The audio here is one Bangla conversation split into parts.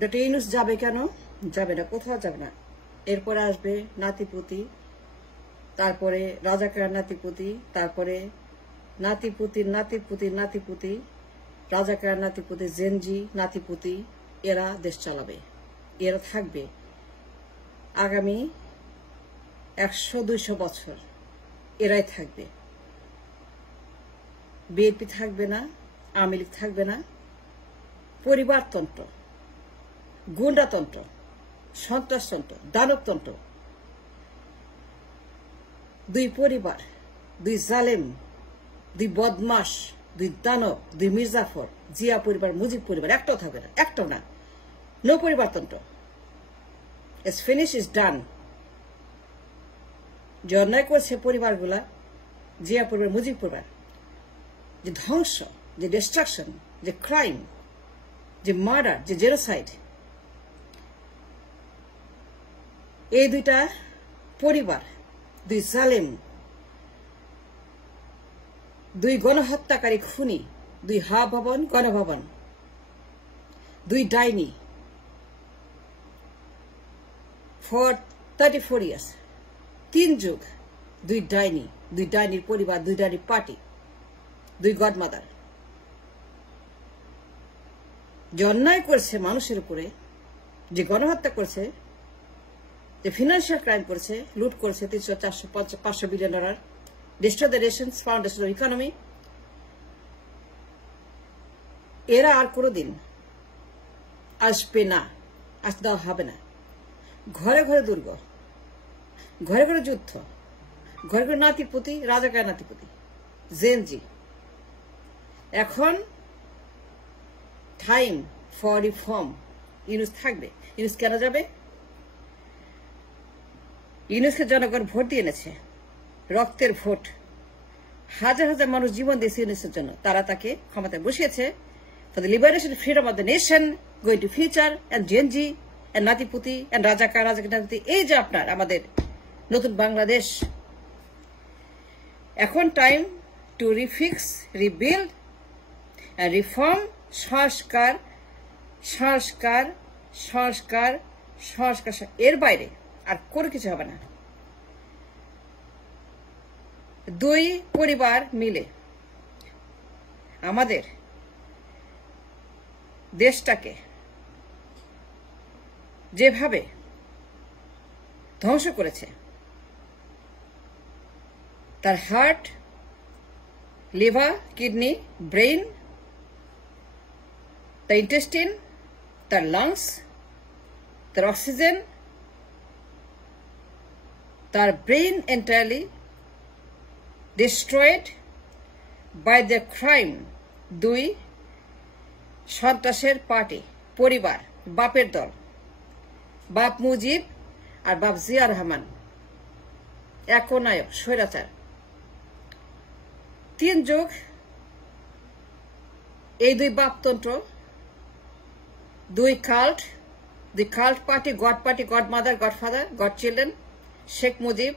ডক্টর ইউনূস যাবে কেন? যাবে না, কোথাও যাবে না। এরপরে আসবে নাতিপুতি, তারপরে রাজাকার নাতিপুতি, তারপরে নাতিপুতির নাতিপুতির নাতিপুতি, রাজাকার নাতিপুতি, জেনজি নাতিপুতি। এরা দেশ চালাবে, এরা থাকবে আগামী 100-200 বছর। এরাই থাকবে। বিএনপি থাকবে না, আওয়ামী লীগ থাকবে না। পরিবারতন্ত্র, গুন্ডাতন্ত্র, সন্ত্রাসতন্ত্র, দানবতন্ত্র, দুই পরিবার, দুই জালেম, দুই বদমাস, দুই দানব, দুই মির্জাফর, জিয়া পরিবার, মুজিব পরিবার একটাও থাকবে না, একটাও না। নো পরিবারতন্ত্র। It's finish, is done. যে অন্যায় করছে পরিবারগুলা, জিয়া পরিবার, মুজিব পরিবার, যে ধ্বংস, যে ডিস্ট্রাকশন, যে ক্রাইম, যে মার্ডার, যে জেনোসাইড, এই দুইটা পরিবার, দুই জালেম, দুই গণহত্যাকারী খুনি, দুই হা ভবন, গণভবন, দুই ডাইনি ফর 34 ইয়ার্স, 3 যুগ, দুই ডাইনি, দুই ডাইনির পরিবার, দুই ডাইনির পার্টি, দুই গডমাদার। যে অন্যায় করছে মানুষের উপরে, যে গণহত্যা করছে, যে ফিনান্সিয়াল ক্রাইম করেছে, লুট করেছে 300, 400, 500 billion dollar, destroy the nation's foundation of economy, এরা আর কোনোদিন আসবে না, আসতে দেওয়া হবে না। ঘরে ঘরে দুর্গ, ঘরে ঘরে যুদ্ধ, ঘরে ঘরে নাতিপুতি, রাজাকার নাতিপুতি, জেনজি। এখন টাইম ফর রিফর্ম। ইউনূস থাকবে। ইউনূস কেন যাবে? ইউনূসকে জনগণ ভোট দিয়ে এনেছে, রক্তের ভোট। হাজার হাজার মানুষ জীবন দিয়েছে ইউনূসের জন্য। তারা তাকে ক্ষমতায় বসিয়েছে for the liberation freedom of the nation, going to future, and Gen Z, and নাতিপুতি, অ্যান্ড রাজাকার নাতিপুতি। এই যে আপনার আমাদের নতুন বাংলাদেশ। এখন time to refix, rebuild, and reform. সংস্কার, সংস্কার, সংস্কার, সংস্কার। এর বাইরে আর কোনো কিছু হবে না। দুই পরিবার মিলে আমাদের দেশটাকে যেভাবে ধ্বংস করেছে, তার হার্ট, লিভার, কিডনি, ব্রেইন, তার ইন্টেস্টিন, তার লাংস, তার অক্সিজেন, তার brain entirely destroyed by the crime। দুই সন্ত্রাসের পার্টি, পরিবার, বাপের দল, বাপ মুজিব আর বাপ জিয়া রহমান, একনায়ক, স্বৈরাচার। 3 যুগ এই দুই বাপতন্ত্র, দুই কাল্ট, দুই cult party, god party, god mother, god father, god children, Sheikh Mujib,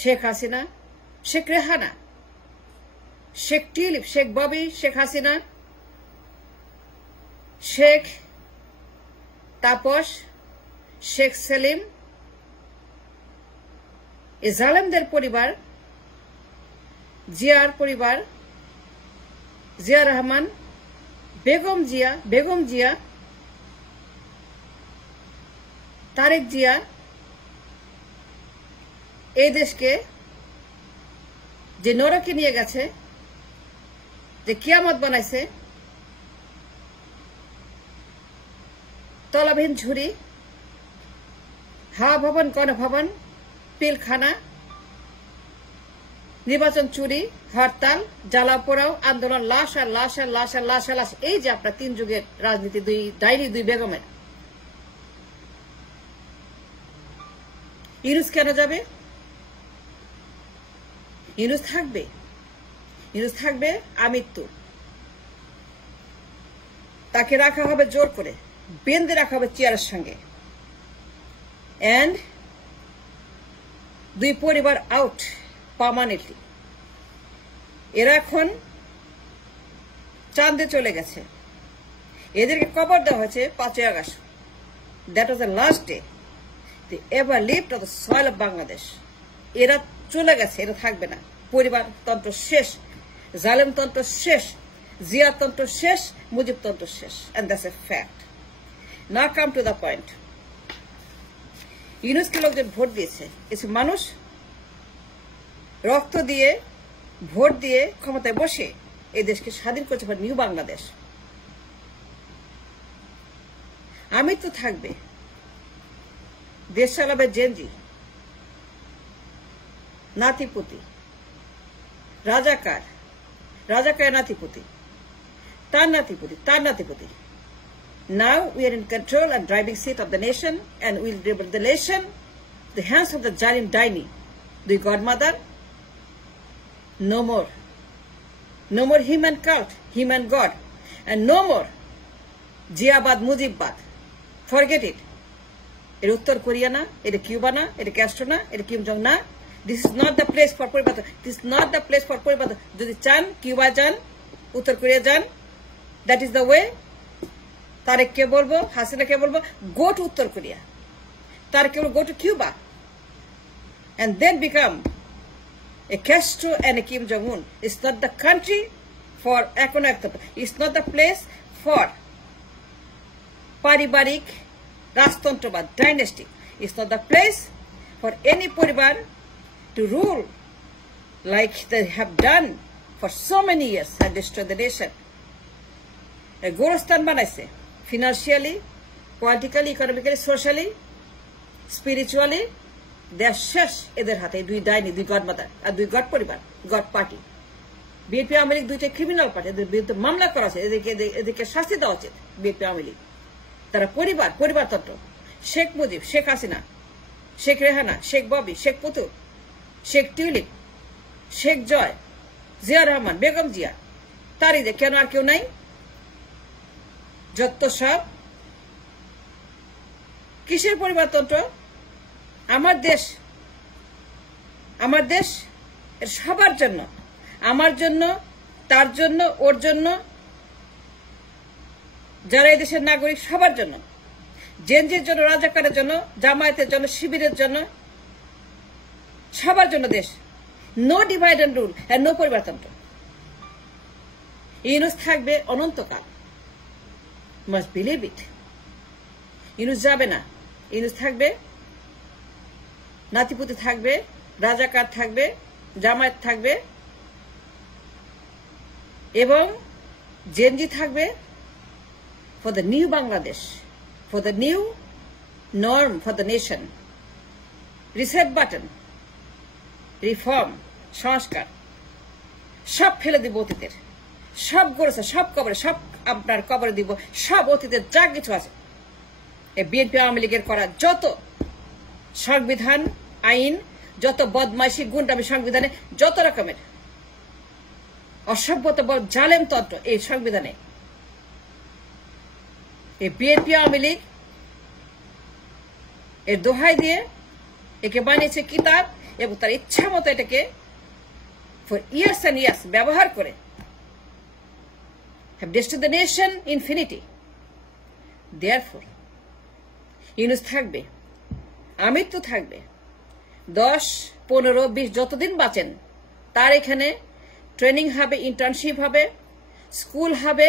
Sheikh Hasina, Sheikh Rehana, Sheikh Tulip, Sheikh Bobby, Sheikh Hasina, Sheikh Taposh, Sheikh Selim, এই জালেমদের পরিবার, জিয়ার পরিবার, জিয়া রহমান, বেগম জিয়া, বেগম জিয়া, তারেক জিয়া, এই দেশকে যে নরকে নিয়ে গেছে, যে কিয়ামত বানাইছে, তলাবিহীন ঝুড়ি, হাওয়া ভবন, গণভবন, পিলখানা, নির্বাচন চুরি, হরতাল, জ্বালা পোড়াও, আন্দোলন, লাশ আর লাশ আর লাশ আর লাশ আর লাশ। এই যে আপনার 3 যুগের রাজনীতি, দুই ডাইনি, দুই বেগমের। ইউনূস কেন যাবে? ইউনূস থাকবে। ইউনূস থাকবে আমৃত্যু। তাকে রাখা হবে জোর করে, বেঁধে রাখা হবে চেয়ারের সঙ্গে। এন্ড দুই পরিবার আউট পার্মানেন্টলি। এরা এখন চাঁদে চলে গেছে। এদেরকে কবর দেওয়া হয়েছে 5ই August. That was the last day they ever lived on the soil of Bangladesh. এরা চলে গেছে, এরা থাকবে না। পরিবারতন্ত্র শেষ, জালেমতন্ত্র শেষ, জিয়াতন্ত্র শেষ, মুজিবতন্ত্র শেষ, and that's a fact. Now come to the point. ইউনূসকে লোকজন ভোট দিয়েছে, কিছু মানুষ রক্ত দিয়ে ভোট দিয়ে ক্ষমতায় বসে এই দেশকে স্বাধীন করেছে, নিউ বাংলাদেশ। আমি তো থাকবে, দেশ চালাবে জেনজি, নাতিপুতি, রাজাকার, রাজাকার নাতিপুতি, তার নাতিপুতি, তার নাতিপুতি। Now we are in control and driving seat of the nation, and we'll deliver the nation the hands of the Jalim Daini, the godmother. No more. No more human cult, human god, and no more Jiabad Mujibad. Forget it. এটা উত্তর কোরিয়া না, এটা কিউবা না, এটা ক্যাস্ট্রো না, এটা কিম জং না। This is not the place for পরিবর্তন, this is not the place for পরিবর্তন। যদি চান কিউবা যান, উত্তর কোরিয়া যান, দ্যাট ইজ দ্য ওয়ে। তারেককে বলবো, হাসিনাকে বলবো, গো টু উত্তর কোরিয়া। তারেককে বলবো, go to Cuba, and then become a Castro and a Kim Jong-un. It's not the country for economic, it's not the place for paribarik Rajtantrabad dynasty. It's not the place for any paribar to rule like they have done for so many years and destroyed the nation. A Gorostan banaise, financially, politically, economically, socially, spiritually, they are শেষ এদের হাতে। দুই ডাইনি, দুই গডমাদার আর দুই গড পরিবার, god party. BNP Awami League দুইটা ক্রিমিনাল পার্টি, এদের বিরুদ্ধে মামলা করা আছে, এদেরকে শাস্তি দেওয়া উচিত। বিএনপি আওয়ামী লীগ তারা পরিবার, পরিবারতন্ত্র। শেখ মুজিব, শেখ হাসিনা, শেখ রেহানা, শেখ ববি, শেখ পুতুল, শেখ টিউলিপ, শেখ জয়, জিয়া রহমান, বেগম জিয়া, তারিদে কেন আর কেউ নাই? যত সব কিসের পরিবারতন্ত্র? আমার দেশ, আমার দেশ এর সবার জন্য, আমার জন্য, তার জন্য, ওর জন্য, যারা এই দেশের নাগরিক সবার জন্য, জেনজির জন্য, রাজাকারের জন্য, জামায়াতের জন্য, শিবিরের জন্য, সবার জন্য দেশ। No divide and rule and no পরিবারতন্ত্র। ইউনূস থাকবে অনন্তকাল, মাস্ট বিলিভ ইট। ইউনূস যাবে না, ইউনূস থাকবে, নাতিপুতি থাকবে, রাজাকার থাকবে, জামায়াত থাকবে, এবং জেনজি থাকবে for the new Bangladesh, for the new norm for the nation. Reset button, reform, সংস্কার সব ফেলে দিব অতীতের, সব গড়েছে, সব কবরে, সব আপনার কবরে দিব, সব অতীতের যা কিছু আছে। এই বিএনপি আওয়ামী লীগের করা যত সংবিধান, আইন, যত বদমাইশি, গুন্ডামি সংবিধানে, যত রকমের অসভ্যতা, জালেম তন্ত্র এই সংবিধানে, এই বিএনপি আওয়ামী লীগ এর দোহাই দিয়ে একে বানিয়েছে কিতাব, এবং তার ইচ্ছা মতো এটাকে ফর ইয়ার্স অ্যান্ড ইয়ার্স ব্যবহার করে have destroyed the nation infinity. Therefore, Yunus থাকবে, আমির তো থাকবে, 10, 15, 20 যতদিন বাঁচেন তার এখানে ট্রেনিং হবে, ইন্টার্নশিপ হবে, স্কুল হবে,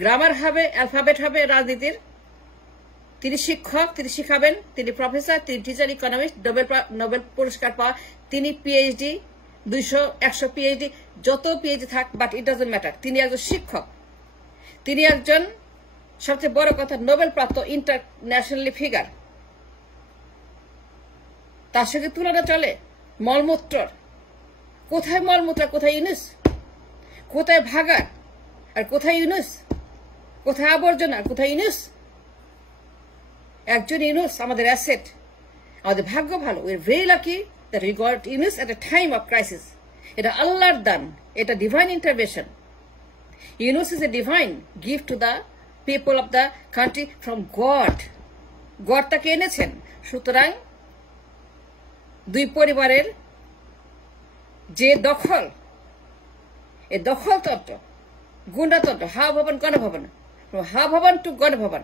গ্রামার হবে, অ্যালফাবেট হবে রাজনীতির। তিনি শিক্ষক, তিনি শিখাবেন, তিনি প্রফেসর, তিনি টিচার, ইকোনমিস্ট, নোবেল পুরস্কার পাওয়া, তিনি পিএইচডি, 200, 100 পিএইচডি, যত পিএইচডি থাক, বাট ইট ডাজন্ট ম্যাটার। তিনি একজন শিক্ষক, তিনি একজন সবচেয়ে বড় কথা নোবেল প্রাপ্ত ইন্টারন্যাশনালি ফিগার। তার সঙ্গে তুলনা চলে মলমূত্রর। কোথায় মলমূত্র, কোথায় ইউনূস, কোথায় ভাগার আর কোথায় ইউনূস, কোথায় আবর্জনা, কোথায় ইউনূস? একজন ইউনূস আমাদের অ্যাসেট, আমাদের ভাগ্য ভালো। We are very lucky that we got Yunus at A time of crisis. এটা আল্লাহর দান, এটা divine intervention. Yunus is a divine gift to the people of the country from god. God তাকে এনেছেন। সুতরাং দুই পরিবারের যে দখল, এ দখলতন্ত্র, গুন্ডাতন্ত্র, হাওয়া ভবন, গণভবন, হা ভবন টু গণ ভবন।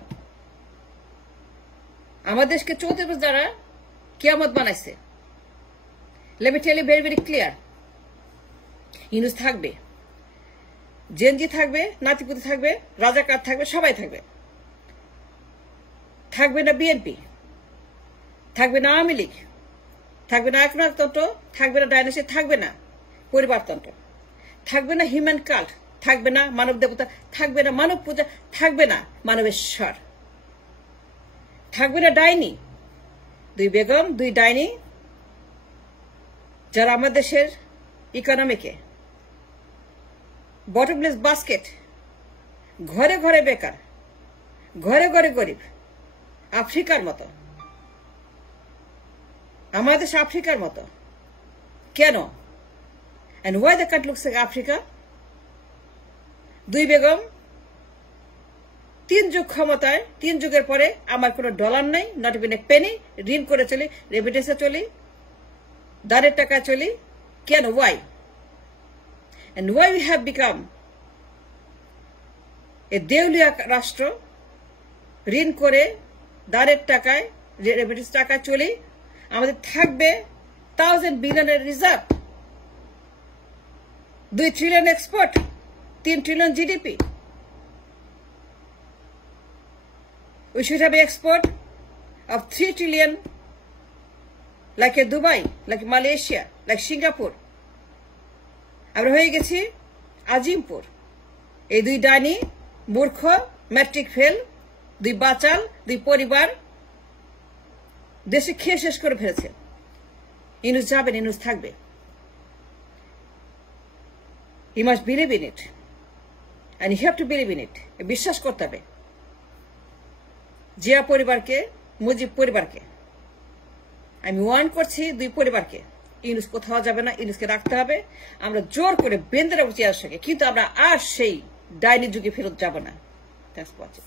আমাদের দেশকে 34 বছর যারা কিয়ামত বানাইছে। Let me tell you very, very clear. Yunus থাকবে, জেনজি থাকবে, নাতিপুতি থাকবে, রাজাকার থাকবে, সবাই থাকবে। থাকবে না বিএনপি, থাকবে না আওয়ামী লীগ, থাকবে না একনায়কতন্ত্র, থাকবে না ডাইনোসর, থাকবে না পরিবারতন্ত্র, থাকবে না হিউম্যান কাল্ট, থাকবে না মানব দেবতা, থাকবে না মানব পূজা, থাকবে না মানবেশ্বর, থাকবে না ডাইনি। 2 বেগম, 2 ডাইনি যারা আমাদের দেশের ইকোনমিকে বটমলেস বাস্কেট, ঘরে ঘরে বেকার, ঘরে ঘরে গরিব, আফ্রিকার মতো। আমাদের দেশ আফ্রিকার মতো কেন? And why the country looks like Africa? 2 Begum 3 যুগ ক্ষমতায়, 3 যুগের পরে আমার কোনো ডলার নাই, নট ইভেন এ পেনি, ঋণ করে চলি, রেমিটেন্সে চলি, দাঁড়ের টাকা চলি। কেন? Why? And why we have become a দেউলিয়া রাষ্ট্র, ঋণ করে দাঁড়ের টাকায়, রেমিটেন্স টাকায় চলি। আমাদের থাকবে 1000 বিলিয়নের reserve, 2 trillion export, 3 trillion GDP. We should have an export of 3 trillion like a Dubai, like Malaysia, like Singapore. আমরা হয়ে গেছি আজিমপুর। এই 2 ডাইনি, মূর্খ, ম্যাট্রিক ফেল, 2 বাচাল, 2 পরিবার দেশে খেয়ে শেষ করে ফেলেছে। ইউনূস যাবেন, ইউনূস থাকবে। You must believe in it. And you have to believe in it. বিশ্বাস করতে হবে। জিয়া পরিবারকে, মুজিব পরিবারকে আমি ওয়ার্ন করছি, 2 পরিবারকে। ইউনূস কোথাও যাবে না, ইউনূসকে রাখতে হবে। আমরা জোর করে বেঁধে রাখবো চেয়ার সঙ্গে, কিন্তু আমরা আর সেই ডাইনি যুগে ফেরত যাব না। Thanks for watching.